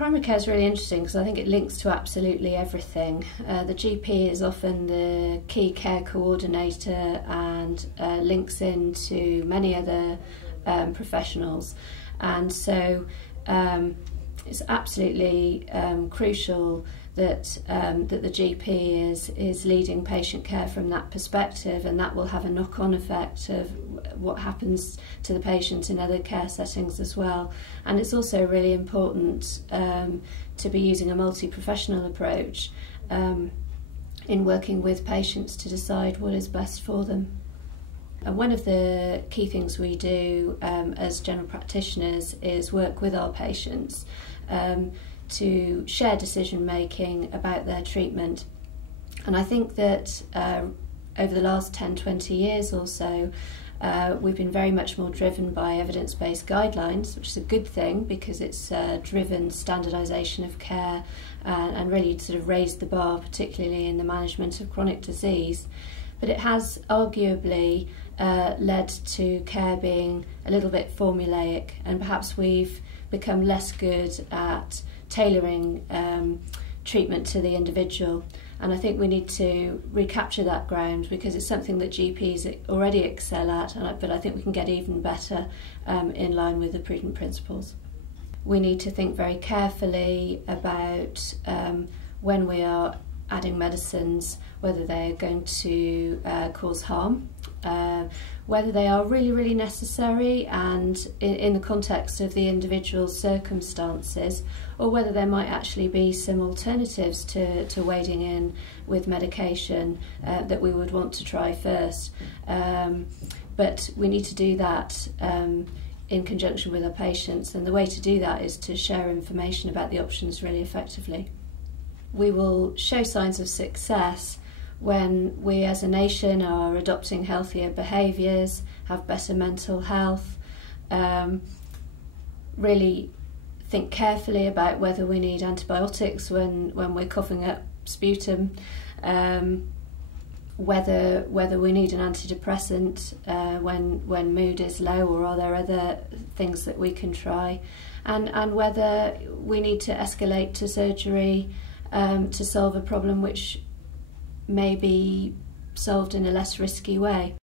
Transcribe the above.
Primary care is really interesting because I think it links to absolutely everything. The GP is often the key care coordinator and links into many other professionals, and so it's absolutely crucial that the GP is leading patient care from that perspective, and that will have a knock-on effect of what happens to the patient in other care settings as well. And it's also really important to be using a multi-professional approach in working with patients to decide what is best for them. And one of the key things we do as general practitioners is work with our patients to share decision making about their treatment. And I think that over the last 10-20 years or so, we've been very much more driven by evidence-based guidelines, which is a good thing because it's driven standardisation of care and really sort of raised the bar, particularly in the management of chronic disease. But it has arguably led to care being a little bit formulaic, and perhaps we've become less good at tailoring treatment to the individual. And I think we need to recapture that ground because it's something that GPs already excel at, but I think we can get even better in line with the prudent principles. We need to think very carefully about when we are adding medicines, whether they're going to cause harm, whether they are really necessary and in the context of the individual circumstances, or whether there might actually be some alternatives to wading in with medication that we would want to try first. But we need to do that in conjunction with our patients, and the way to do that is to share information about the options really effectively. We will show signs of success when we as a nation are adopting healthier behaviours, have better mental health, really think carefully about whether we need antibiotics when we're coughing up sputum, whether we need an antidepressant when mood is low, or are there other things that we can try, and whether we need to escalate to surgery to solve a problem which may be solved in a less risky way.